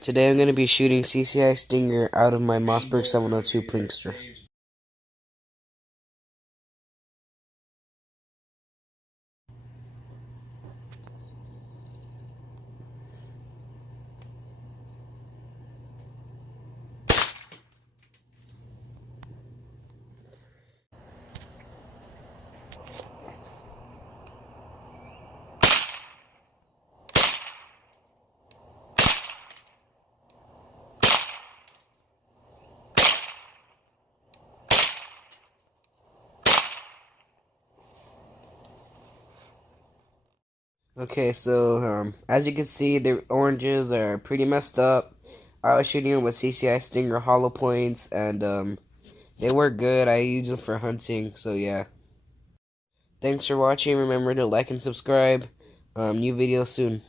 Today I'm going to be shooting CCI Stinger out of my Mossberg 702 plinkster. Okay, so as you can see, the oranges are pretty messed up. I was shooting them with CCI Stinger hollow points, and they work good. I use them for hunting, so yeah. Thanks for watching. Remember to like and subscribe. New video soon.